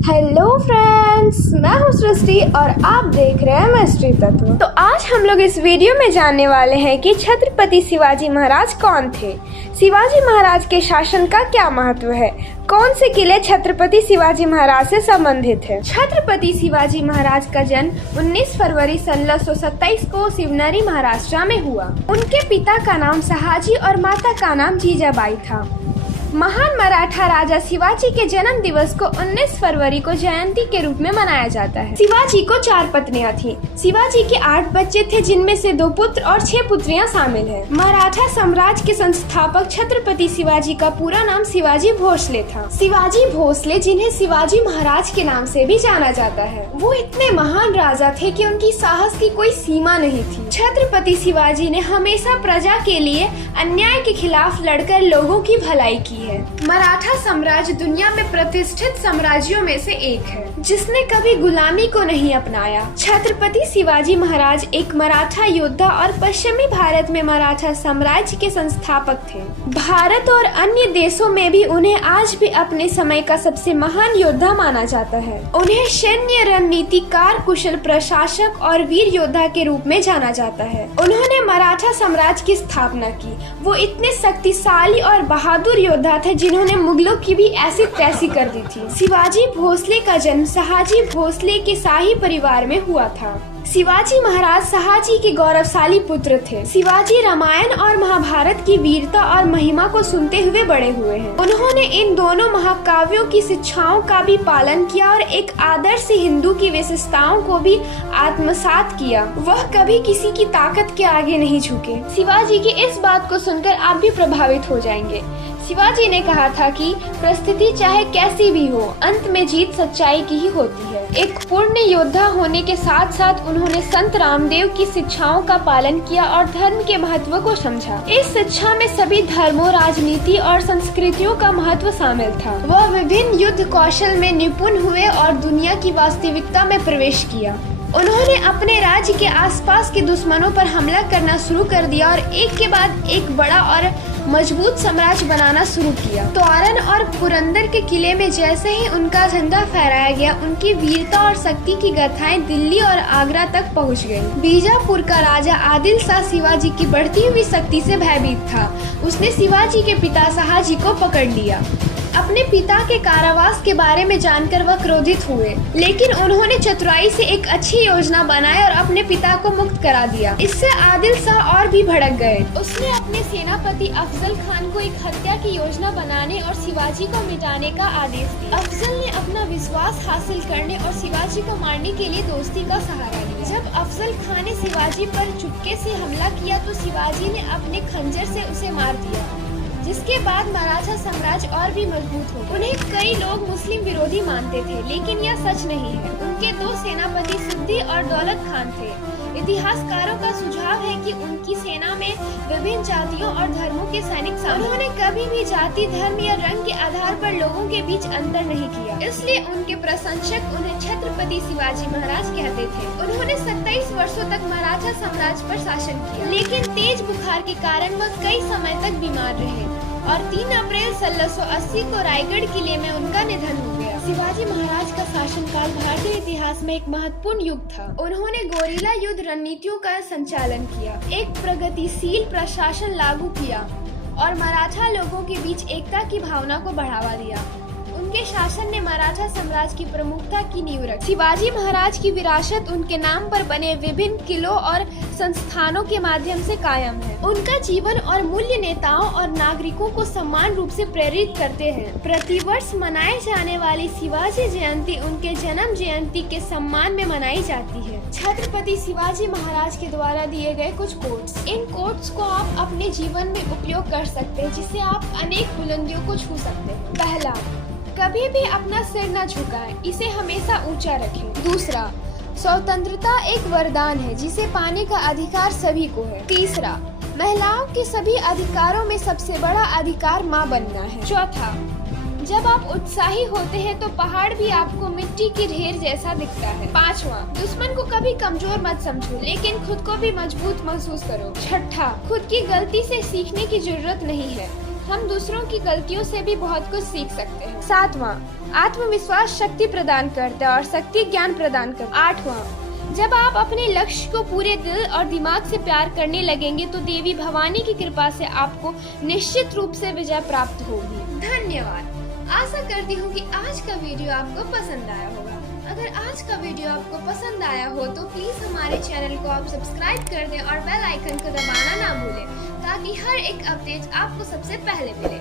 Hello friends, मैं हूँ सृष्टि और आप देख रहे हैं मिस्ट्री तत्व। तो आज हम लोग इस वीडियो में जानने वाले हैं कि छत्रपति शिवाजी महाराज कौन थे, शिवाजी महाराज के शासन का क्या महत्व है, कौन से किले छत्रपति शिवाजी महाराज से संबंधित है। छत्रपति शिवाजी महाराज का जन्म 19 फरवरी 1627 को शिवनेरी महाराष्ट्र में हुआ। उनके पिता का नाम शहाजी और माता का नाम जीजाबाई था। महान मराठा राजा शिवाजी के जन्म दिवस को 19 फरवरी को जयंती के रूप में मनाया जाता है। शिवाजी को 4 पत्नियां थीं। शिवाजी के 8 बच्चे थे, जिनमें से 2 पुत्र और 6 पुत्रियां शामिल हैं। मराठा साम्राज्य के संस्थापक छत्रपति शिवाजी का पूरा नाम शिवाजी भोसले था। शिवाजी भोसले, जिन्हें शिवाजी महाराज के नाम से भी जाना जाता है, वो इतने महान राजा थे कि उनकी साहस की कोई सीमा नहीं थी। छत्रपति शिवाजी ने हमेशा प्रजा के लिए अन्याय के खिलाफ लड़कर लोगों की भलाई की है। मराठा साम्राज्य दुनिया में प्रतिष्ठित साम्राज्यों में से एक है, जिसने कभी गुलामी को नहीं अपनाया। छत्रपति शिवाजी महाराज एक मराठा योद्धा और पश्चिमी भारत में मराठा साम्राज्य के संस्थापक थे। भारत और अन्य देशों में भी उन्हें आज भी अपने समय का सबसे महान योद्धा माना जाता है। उन्हें सैन्य रणनीतिकार, कुशल प्रशासक और वीर योद्धा के रूप में जाना जाता है। उन्होंने मराठा साम्राज्य की स्थापना की। वो इतने शक्तिशाली और बहादुर योद्धा थे जिन्होंने मुगलों की भी ऐसी तैसी कर दी थी। शिवाजी भोसले का जन्म शहाजी भोसले के शाही परिवार में हुआ था। शिवाजी महाराज शहाजी के गौरवशाली पुत्र थे। शिवाजी रामायण और महाभारत की वीरता और महिमा को सुनते हुए बड़े हुए हैं। उन्होंने इन दोनों महाकाव्यों की शिक्षाओं का भी पालन किया और एक आदर्श हिंदू की विशेषताओं को भी आत्मसात किया। वह कभी किसी की ताकत के आगे नहीं झुके। शिवाजी की इस बात को सुनकर आप भी प्रभावित हो जाएंगे। शिवाजी ने कहा था कि परिस्थिति चाहे कैसी भी हो, अंत में जीत सच्चाई की ही होती है। एक पूर्ण योद्धा होने के साथ साथ उन्होंने संत रामदेव की शिक्षाओं का पालन किया और धर्म के महत्व को समझा। इस शिक्षा में सभी धर्मों, राजनीति और संस्कृतियों का महत्व शामिल था। वह विभिन्न युद्ध कौशल में निपुण हुए और दुनिया की वास्तविकता में प्रवेश किया। उन्होंने अपने राज्य के आसपास के दुश्मनों पर हमला करना शुरू कर दिया और एक के बाद एक बड़ा और मजबूत साम्राज्य बनाना शुरू किया। तोरण और पुरंदर के किले में जैसे ही उनका झंडा फहराया गया, उनकी वीरता और शक्ति की गाथाएं दिल्ली और आगरा तक पहुंच गईं। बीजापुर का राजा आदिल शाह शिवाजी की बढ़ती हुई शक्ति से भयभीत था। उसने शिवाजी के पिता शहाजी को पकड़ लिया। अपने पिता के कारावास के बारे में जानकर वह क्रोधित हुए, लेकिन उन्होंने चतुराई से एक अच्छी योजना बनाई और अपने पिता को मुक्त करा दिया। इससे आदिल शाह और भी भड़क गए। उसने अपने सेनापति अफजल खान को एक हत्या की योजना बनाने और शिवाजी को मिटाने का आदेश दिया। अफजल ने अपना विश्वास हासिल करने और शिवाजी को मारने के लिए दोस्ती का सहारा लिया। जब अफजल खान ने शिवाजी पर चुपके से हमला किया तो शिवाजी ने अपने खंजर से उसे मार दिया, जिसके बाद मराठा साम्राज्य और भी मजबूत हो। उन्हें कई लोग मुस्लिम विरोधी मानते थे, लेकिन यह सच नहीं है। उनके 2 सेनापति सिद्दी और दौलत खान थे। इतिहासकारों का सुझाव है कि उनकी सेना में विभिन्न जातियों और धर्मों के सैनिक शामिल। उन्होंने कभी भी जाति, धर्म या रंग के आधार पर लोगों के बीच अंतर नहीं किया। इसलिए उनके प्रशंसक उन्हें छत्रपति शिवाजी महाराज कहते थे। उन्होंने 27 वर्षों तक मराठा साम्राज्य पर शासन किया, लेकिन तेज बुखार के कारण वह कई समय तक बीमार रहे और 3 अप्रैल 1680 को रायगढ़ किले में उनका निधन हो गया। शिवाजी महाराज का शासनकाल भारतीय इतिहास में एक महत्वपूर्ण युग था। उन्होंने गोरिल्ला युद्ध रणनीतियों का संचालन किया, एक प्रगतिशील प्रशासन लागू किया और मराठा लोगों के बीच एकता की भावना को बढ़ावा दिया। उनके शासन ने मराठा साम्राज्य की प्रमुखता की नींव रखी। शिवाजी महाराज की विरासत उनके नाम पर बने विभिन्न किलों और संस्थानों के माध्यम से कायम है। उनका जीवन और मूल्य नेताओं और नागरिकों को समान रूप से प्रेरित करते हैं। प्रतिवर्ष मनाए जाने वाली शिवाजी जयंती उनके जन्म जयंती के सम्मान में मनाई जाती है। छत्रपति शिवाजी महाराज के द्वारा दिए गए कुछ कोट्स। इन कोट्स को आप अपने जीवन में उपयोग कर सकते हैं, जिससे आप अनेक बुलंदियों को छू सकते हैं। पहला, कभी भी अपना सिर न झुकाएं, इसे हमेशा ऊंचा रखें। दूसरा, स्वतंत्रता एक वरदान है जिसे पाने का अधिकार सभी को है। तीसरा, महिलाओं के सभी अधिकारों में सबसे बड़ा अधिकार माँ बनना है। चौथा, जब आप उत्साही होते हैं तो पहाड़ भी आपको मिट्टी की ढेर जैसा दिखता है। पांचवा, दुश्मन को कभी कमजोर मत समझो, लेकिन खुद को भी मजबूत महसूस करो। छठा, खुद की गलती से सीखने की जरूरत नहीं है, हम दूसरों की गलतियों से भी बहुत कुछ सीख सकते हैं। 7वां, आत्मविश्वास शक्ति प्रदान करता है और शक्ति ज्ञान प्रदान करता है। 8वां, जब आप अपने लक्ष्य को पूरे दिल और दिमाग से प्यार करने लगेंगे तो देवी भवानी की कृपा से आपको निश्चित रूप से विजय प्राप्त होगी। धन्यवाद। आशा करती हूँ कि आज का वीडियो आपको पसंद आया होगा। अगर आज का वीडियो आपको पसंद आया हो तो प्लीज हमारे चैनल को आप सब्सक्राइब कर दें और बेल आइकन को दबाना ना भूलें ताकि हर एक अपडेट आपको सबसे पहले मिले।